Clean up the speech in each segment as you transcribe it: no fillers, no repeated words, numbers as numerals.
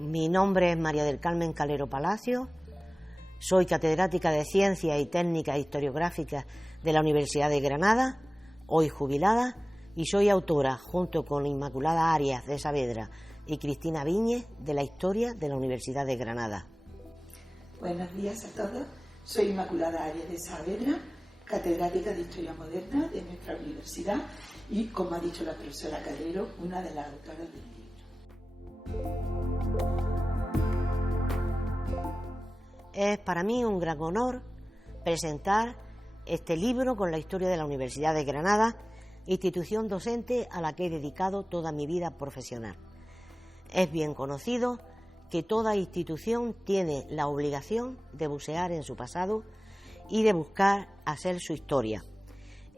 Mi nombre es María del Carmen Calero Palacio, soy catedrática de Ciencias y Técnicas Historiográficas de la Universidad de Granada, hoy jubilada, y soy autora, junto con Inmaculada Arias de Saavedra y Cristina Viñes, de la Historia de la Universidad de Granada. Buenos días a todos, soy Inmaculada Arias de Saavedra, catedrática de Historia Moderna de nuestra universidad y, como ha dicho la profesora Calero, una de las autoras del libro. Es para mí un gran honor presentar este libro con la historia de la Universidad de Granada, institución docente a la que he dedicado toda mi vida profesional. Es bien conocido que toda institución tiene la obligación de bucear en su pasado y de buscar hacer su historia.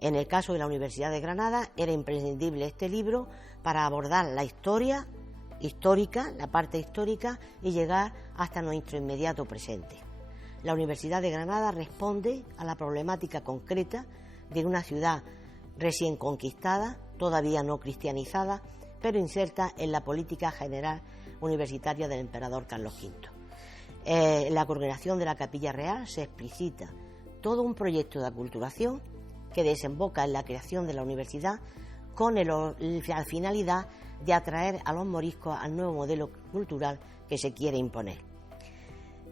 En el caso de la Universidad de Granada era imprescindible este libro para abordar la historia histórica, la parte histórica, y llegar hasta nuestro inmediato presente. La Universidad de Granada responde a la problemática concreta de una ciudad recién conquistada, todavía no cristianizada, pero inserta en la política general universitaria del emperador Carlos V. En la congregación de la Capilla Real se explicita todo un proyecto de aculturación que desemboca en la creación de la universidad con la finalidad de atraer a los moriscos al nuevo modelo cultural que se quiere imponer.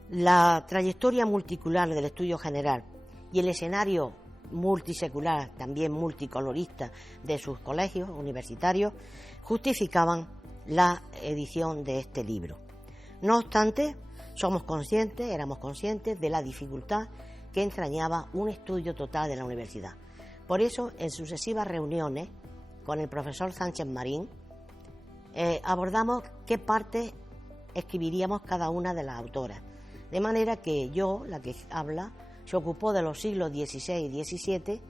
La trayectoria multicular del estudio general y el escenario multisecular, también multicolorista, de sus colegios universitarios justificaban la edición de este libro. No obstante, éramos conscientes de la dificultad que entrañaba un estudio total de la universidad. Por eso, en sucesivas reuniones con el profesor Sánchez Marín, abordamos qué parte escribiríamos cada una de las autoras. De manera que yo, la que habla, se ocupó de los siglos XVI y XVII,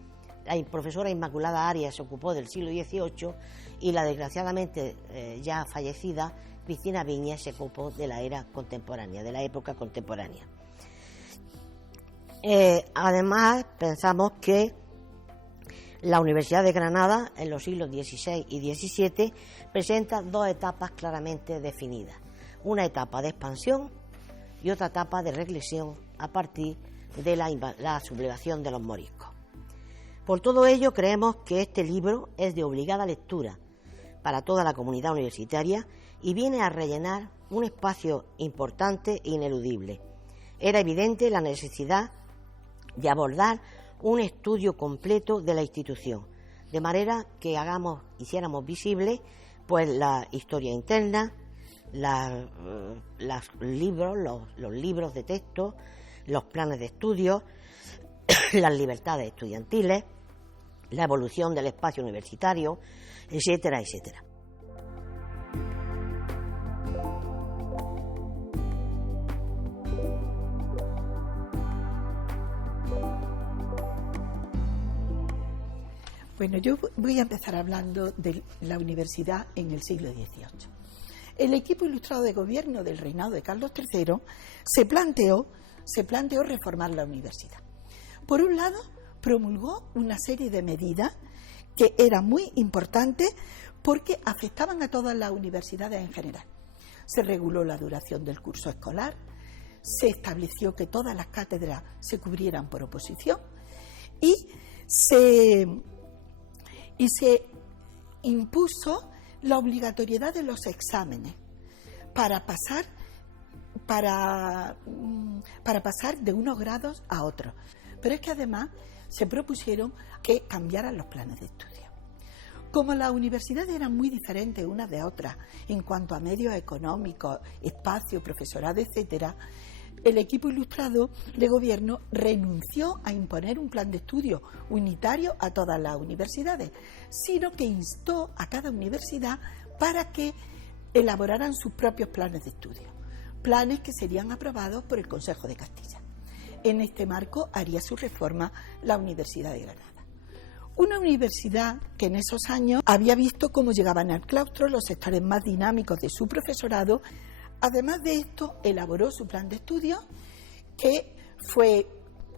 la profesora Inmaculada Arias se ocupó del siglo XVIII y la desgraciadamente ya fallecida Cristina Viñes se ocupó de la era contemporánea, de la época contemporánea. Además, pensamos que la Universidad de Granada, en los siglos XVI y XVII, presenta dos etapas claramente definidas. Una etapa de expansión y otra etapa de regresión a partir de la sublevación de los moriscos. Por todo ello, creemos que este libro es de obligada lectura para toda la comunidad universitaria y viene a rellenar un espacio importante e ineludible. Era evidente la necesidad de abordar un estudio completo de la institución, de manera que hiciéramos visible pues la historia interna, los libros de texto, los planes de estudio, las libertades estudiantiles, la evolución del espacio universitario, etcétera, etcétera. Bueno, yo voy a empezar hablando de la universidad en el siglo XVIII. El equipo ilustrado de gobierno del reinado de Carlos III se planteó reformar la universidad. Por un lado, promulgó una serie de medidas que eran muy importantes porque afectaban a todas las universidades en general. Se reguló la duración del curso escolar, se estableció que todas las cátedras se cubrieran por oposición y se impuso la obligatoriedad de los exámenes para pasar de unos grados a otros. Pero es que además se propusieron que cambiaran los planes de estudio. Como las universidades eran muy diferentes unas de otras en cuanto a medios económicos, espacio, profesorado, etcétera, el equipo ilustrado de gobierno renunció a imponer un plan de estudio unitario a todas las universidades, sino que instó a cada universidad para que elaboraran sus propios planes de estudio, planes que serían aprobados por el Consejo de Castilla. En este marco haría su reforma la Universidad de Granada. Una universidad que en esos años había visto cómo llegaban al claustro los sectores más dinámicos de su profesorado. Además de esto, elaboró su plan de estudio que fue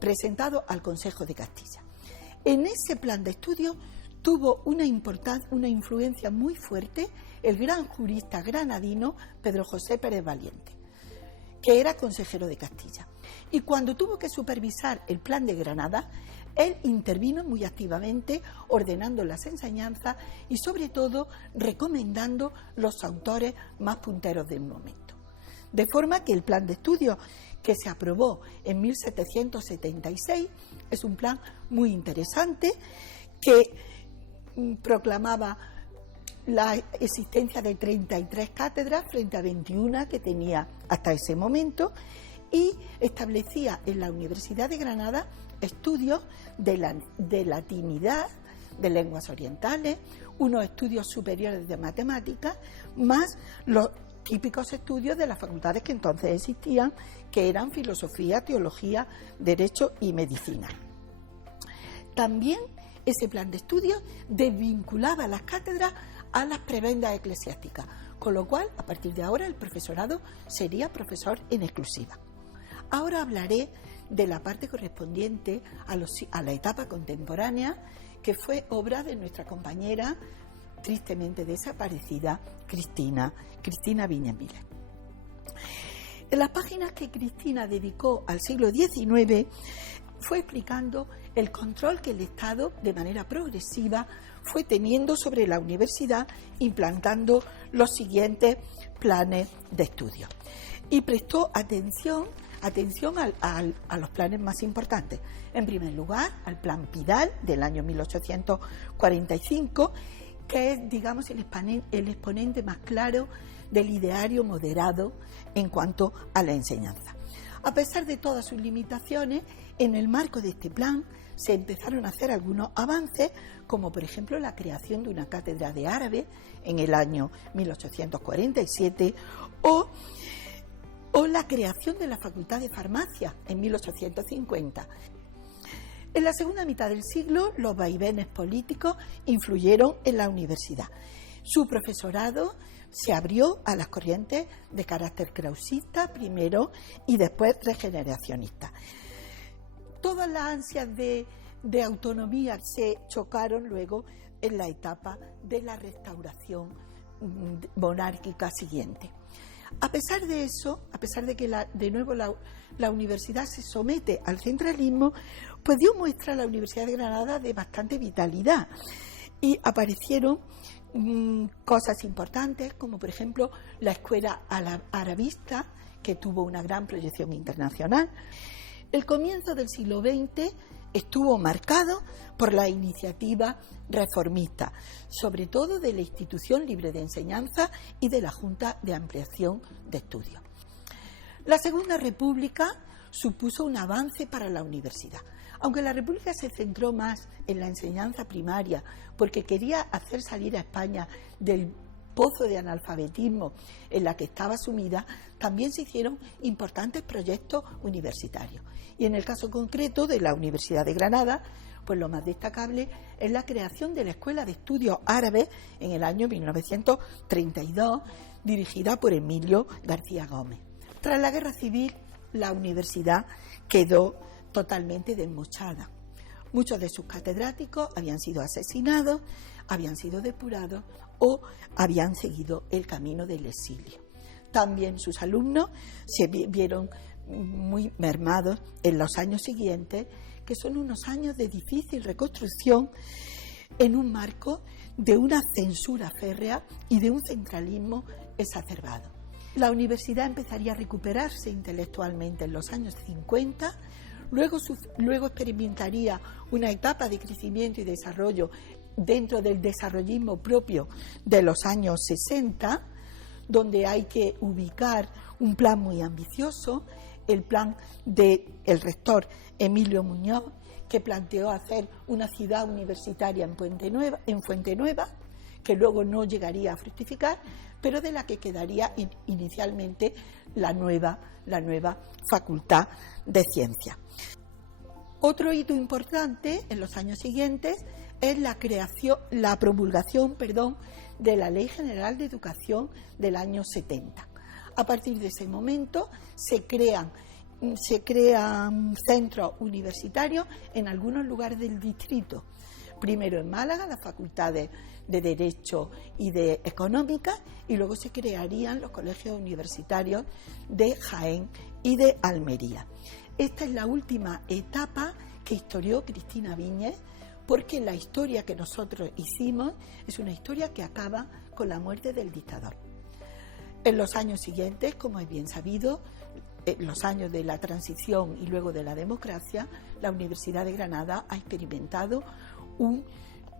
presentado al Consejo de Castilla. En ese plan de estudio tuvo una influencia muy fuerte el gran jurista granadino Pedro José Pérez Valiente, que era consejero de Castilla. Y cuando tuvo que supervisar el Plan de Granada, él intervino muy activamente ordenando las enseñanzas y sobre todo recomendando los autores más punteros del momento. De forma que el plan de estudios que se aprobó en 1776 es un plan muy interesante que proclamaba la existencia de 33 cátedras frente a 21 que tenía hasta ese momento y establecía en la Universidad de Granada estudios de latinidad, de lenguas orientales, unos estudios superiores de matemáticas, más los típicos estudios de las facultades que entonces existían, que eran filosofía, teología, derecho y medicina. También ese plan de estudios desvinculaba las cátedras a las prebendas eclesiásticas, con lo cual, a partir de ahora, el profesorado sería profesor en exclusiva. Ahora hablaré de la parte correspondiente a la etapa contemporánea, que fue obra de nuestra compañera tristemente desaparecida, Cristina Viñamila. En las páginas que Cristina dedicó al siglo XIX, fue explicando el control que el Estado, de manera progresiva, fue teniendo sobre la universidad, implantando los siguientes planes de estudio. Y prestó atención a los planes más importantes. En primer lugar, al Plan Pidal del año 1845, que es, digamos, el exponente más claro del ideario moderado en cuanto a la enseñanza. A pesar de todas sus limitaciones, en el marco de este plan se empezaron a hacer algunos avances, como por ejemplo la creación de una cátedra de árabe en el año 1847 o la creación de la Facultad de Farmacia en 1850. En la segunda mitad del siglo, los vaivenes políticos influyeron en la universidad. Su profesorado se abrió a las corrientes de carácter krausista primero y después regeneracionista. Todas las ansias de autonomía se chocaron luego en la etapa de la restauración monárquica siguiente. A pesar de eso, a pesar de que de nuevo la universidad se somete al centralismo, pues dio muestra a la Universidad de Granada de bastante vitalidad y aparecieron cosas importantes, como por ejemplo la escuela arabista, que tuvo una gran proyección internacional. El comienzo del siglo XX estuvo marcado por la iniciativa reformista, sobre todo de la Institución Libre de Enseñanza y de la Junta de Ampliación de Estudios. La Segunda República supuso un avance para la universidad. Aunque la República se centró más en la enseñanza primaria porque quería hacer salir a España del pozo de analfabetismo en la que estaba sumida, también se hicieron importantes proyectos universitarios. Y en el caso concreto de la Universidad de Granada, pues lo más destacable es la creación de la Escuela de Estudios Árabes en el año 1932, dirigida por Emilio García Gómez. Tras la Guerra Civil, la universidad quedó totalmente desmochada. Muchos de sus catedráticos habían sido asesinados, habían sido depurados o habían seguido el camino del exilio. También sus alumnos se vieron muy mermados en los años siguientes, que son unos años de difícil reconstrucción en un marco de una censura férrea y de un centralismo exacerbado. La universidad empezaría a recuperarse intelectualmente en los años 50, luego experimentaría una etapa de crecimiento y desarrollo dentro del desarrollismo propio de los años 60, donde hay que ubicar un plan muy ambicioso, el plan del rector Emilio Muñoz, que planteó hacer una ciudad universitaria en Fuentenueva, que luego no llegaría a fructificar, pero de la que quedaría inicialmente la nueva Facultad de Ciencias. Otro hito importante en los años siguientes es la promulgación de la Ley General de Educación del año 70. A partir de ese momento se crean centros universitarios en algunos lugares del distrito, primero en Málaga, las facultades de Derecho y de Económicas, y luego se crearían los colegios universitarios de Jaén y de Almería. Esta es la última etapa que historió Cristina Viñes, porque la historia que nosotros hicimos es una historia que acaba con la muerte del dictador. En los años siguientes, como es bien sabido, en los años de la transición y luego de la democracia, la Universidad de Granada ha experimentado un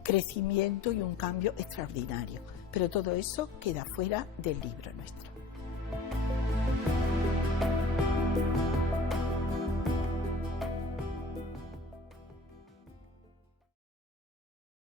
crecimiento y un cambio extraordinario. Pero todo eso queda fuera del libro nuestro.